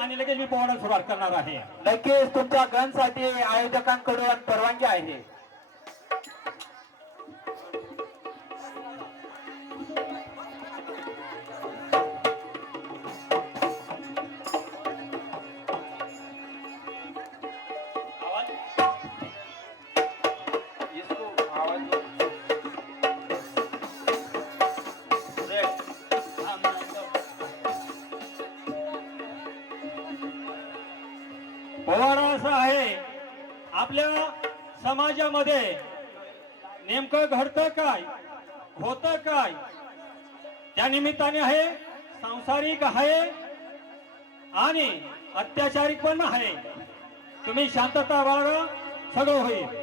आणि लगेच मी पोवाडा सुरुवात करणार आहे. नक्कीच तुमच्या गणसाठी आयोजकांकडून परवानगी आहे. पोवाडा असा आहे, आपल्या समाजामध्ये नेमकं घडतं काय, होतं काय, त्या निमित्ताने आहे, सांसारिक आहे आणि अत्याचारिक पण आहे. तुम्ही शांतता बाळगा, सगळं होईल.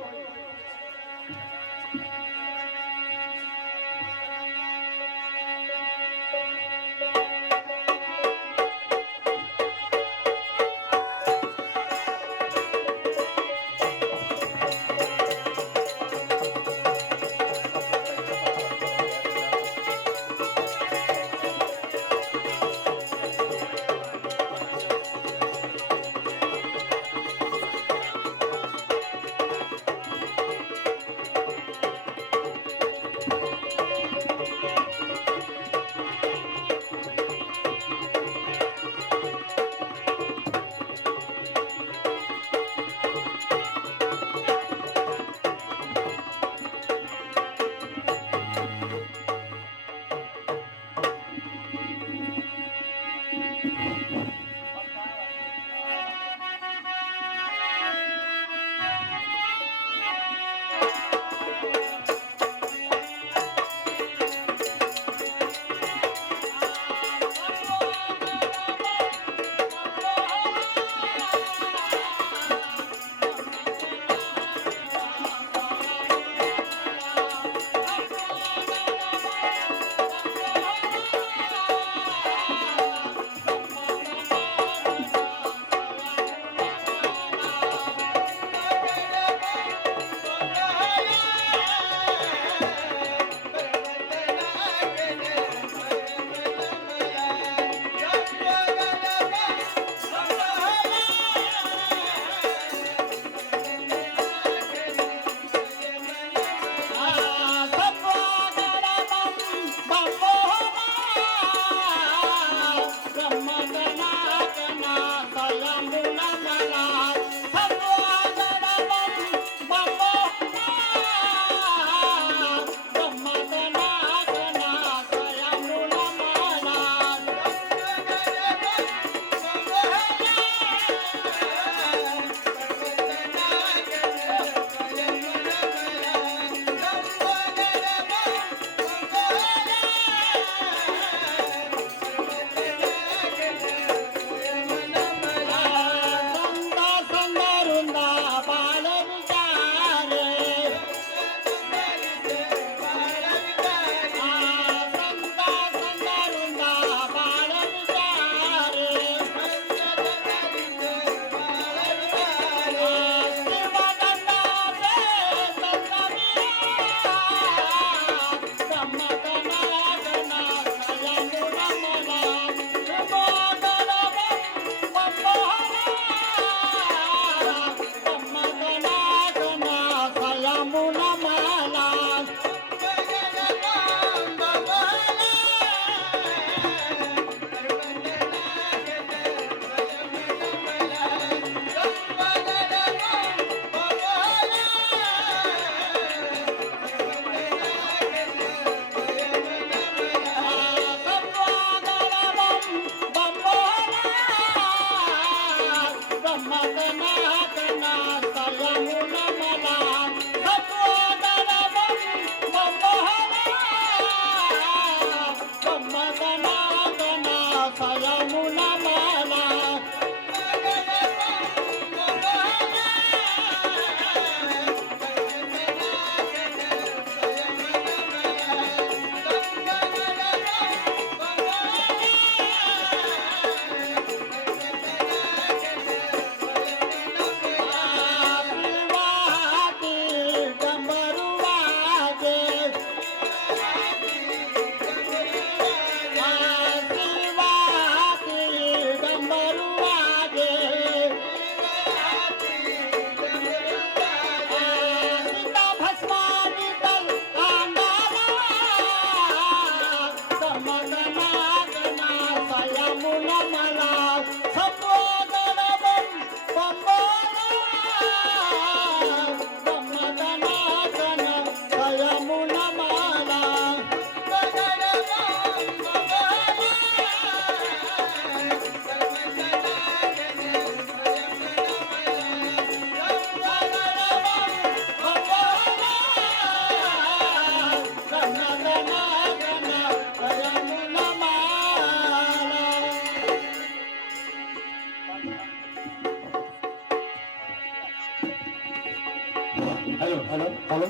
Hello hello hello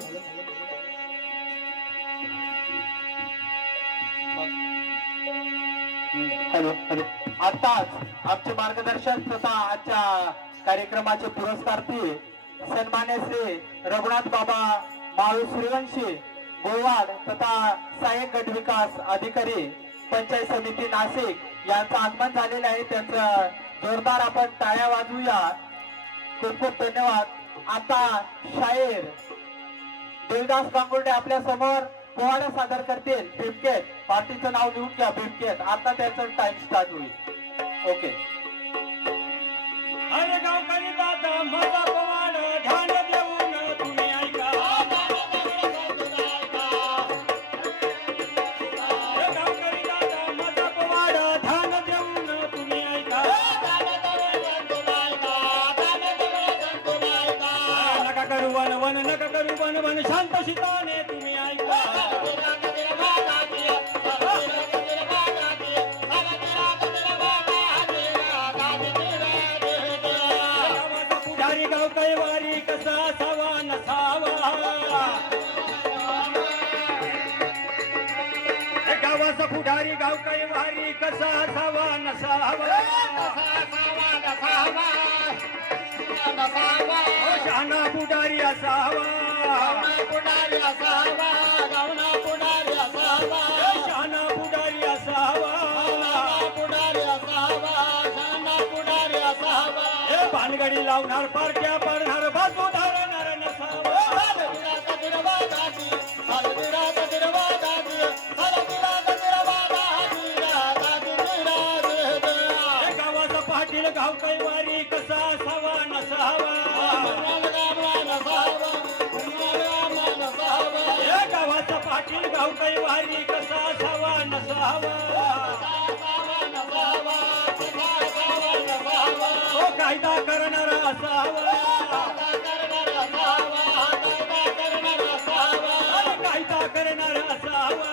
hello hello आताच आमचे मार्गदर्शक तथा आजच्या कार्यक्रमाचे पुरस्कार्थी सन्मान्य श्री रघुनाथ बाबा माळू सूर्यवंशी गोवाड तथा सहाय्यक गट विकास अधिकारी पंचायत समिती नाशिक यांचं आगमन झालेलं आहे. त्यांचं जोरदार आपण टाळ्या वाजवूया. खूप खूप धन्यवाद. आता शाहीर देवदास गांगुर्डे आपल्या समोर पोवाडा सादर करतील. बिमकेट पार्टीचं नाव लिहून घ्या. बिमकेट आता त्याचं टाइम स्टार्ट होईल. ओके. अरे गावकरी दादा माझा पवाड ध्यान देऊन तुम्ही ऐका. अरे गावकरी दादा माझा पवाड ध्यान देऊन तुम्ही ऐका. नका करू वन वन नका करू वन वन शांत शिताने तुम्ही ऐका. गावाचा पुढारी गाव कैवारी कसा असावा नसावा. गावाचा पुढारी गाव कैवारी कसा असावा नसावा. शहाणा पुढारी असावा. शहाणा पुढारी असावा. हे भानगडी लावणार पार्ट्या पाडणार बाजू धरणार नसावा. हे गावाचा पाटील गाव कैवारी कसा असावा नसावा. हे गावाचा पाटील गाव कैवारी कसा असावा नसावा. तो कायदा करणारा असावा. कायदा करणारा असावा.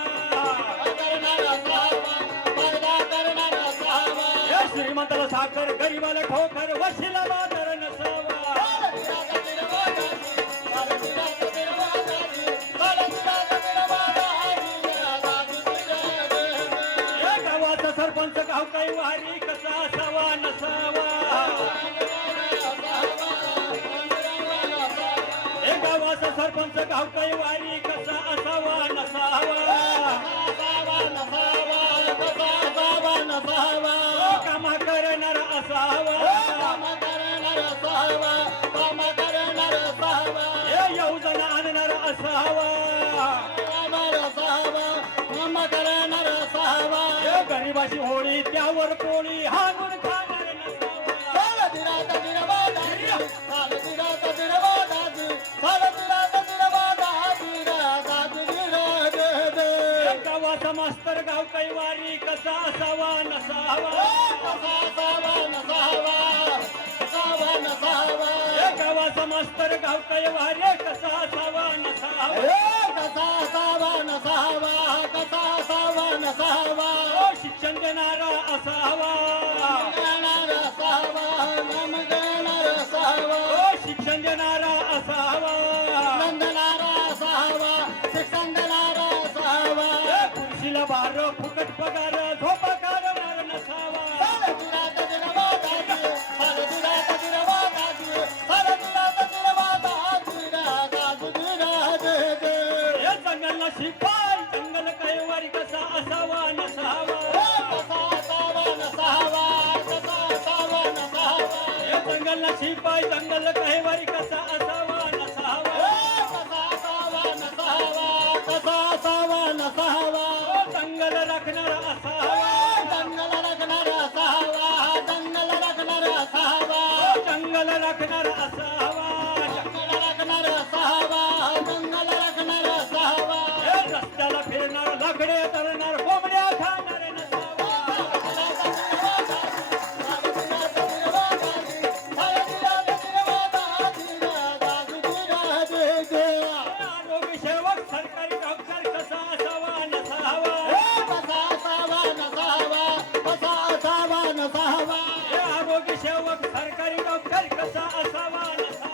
हे श्रीमंताला साखर गरीबाला ठोकर वशिला बाजार नसावा. हे गावाचा सरपंच गाव कैवारी कसा असावा नसावा. हे गावाचा सरपंच गाव कैवारी कसा असावा नसावा. कामा करणारा असावा. हे योजना आणणारा असावा. हे गरीबाची होळी त्यावर पोळी हागून खाणार नसावा. हे गावाचा मास्तर गाव कैवारी कसा असावा नसावा. हे गावाचा मास्तर गाव कैवारी कसा असावा नसावा. हो, शिक्षण देणारा असावा. हो, शिक्षण देणारा असावा. हे खुर्शीला बार फुकट पगार झोपा काढणार नसावा. हे जंगलला शिपाई जंगल कैवारी कसा असावा नसावा. हे जंगलला शिपाई जंगल कैवारी कसा असावा नसावा. हो, जंगल राखणारा असावा. हो, जंगल राखणारा असावा. हे रस्त्याला फिरणार लाकडे तरणार कोंबड्या खाणार नसावा. आरोग्य सेवक सरकारी डॉक्टर कसा असावा नसावा. हे आरोग्य सेवक सरकारी डॉक्टर कसा असावा नसावा.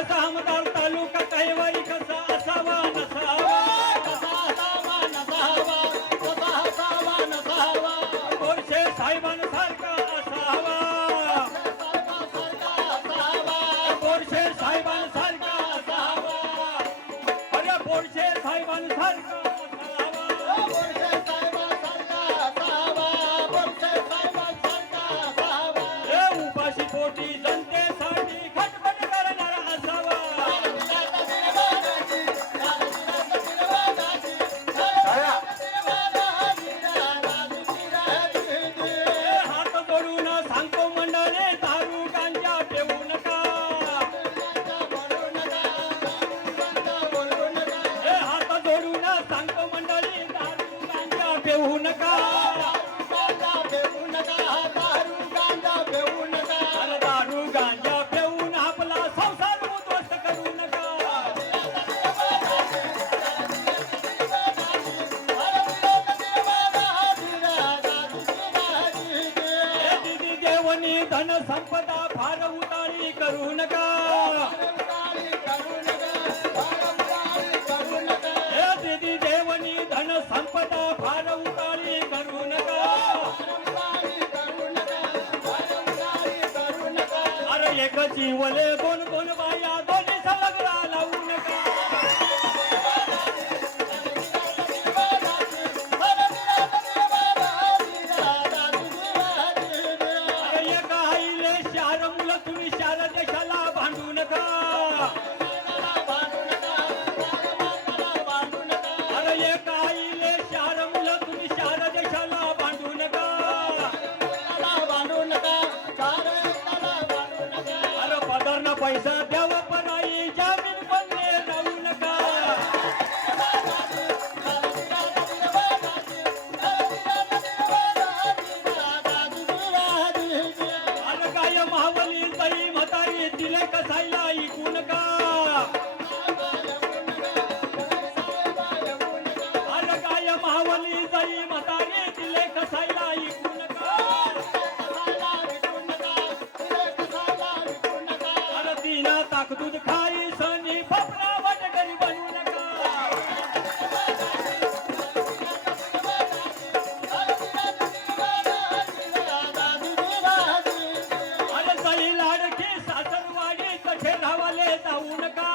कसा हमदार तालुका कैवारी कसा असावा नसावा बोरशे साहेबांसारखा असावा बोरशे साहेबांसारखा असावा अरे बोरशे साहेबांसारखा असावा ए उपाशी पोटी जनतेसाठी खटपट करणारा असावा ए हात जोडून सांगतो मंडळी दारू गांजा पिऊ नका ए हात जोडून सांगतो मंडळी दारू गांजा पिऊ नका अरे दारू गांजा पिऊन आपला संसार उद्ध्वस्त करू नका ए दिदी देवनी धन संपदा फार उतारी करू नका ए दिदी देवनी धन संपदा फार उतारी करू नका अरे एक जीवले दोन दोन बाया दोन्ही सलगरा लावू नका अरे एका आईले चार मुलं तुम्ही चार देशाला भांडू नका अरे एका आईले चार मुलं तुम्ही चार देशाला भांडू नका अरे पदरना पैसा द्यावा पराई जामीन बनले जाऊ नका अरे काय महावली तरी म्हातारी तिले कसायला ऐकू नका अरे काय महावली तरी म्हातारी तिले कसायला ऐकू नका अरे दिना ताकदूत खाई सनी फपरा वाटकरी बनू नका अरे सई लाडकी सासरवाडी तठे रावाले जाऊ नका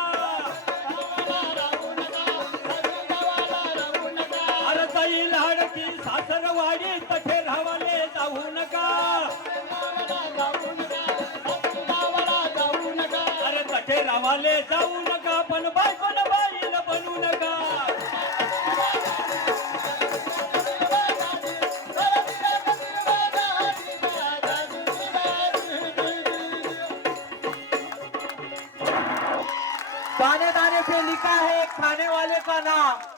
अरे सई लाडकी सासरवाडी तठे रावाले जाऊ नका अरे तठे रावाले जाऊ नका पण बायकोन बाईला बनू नका दाने दाने पे लिखा है खाने वाले का नाम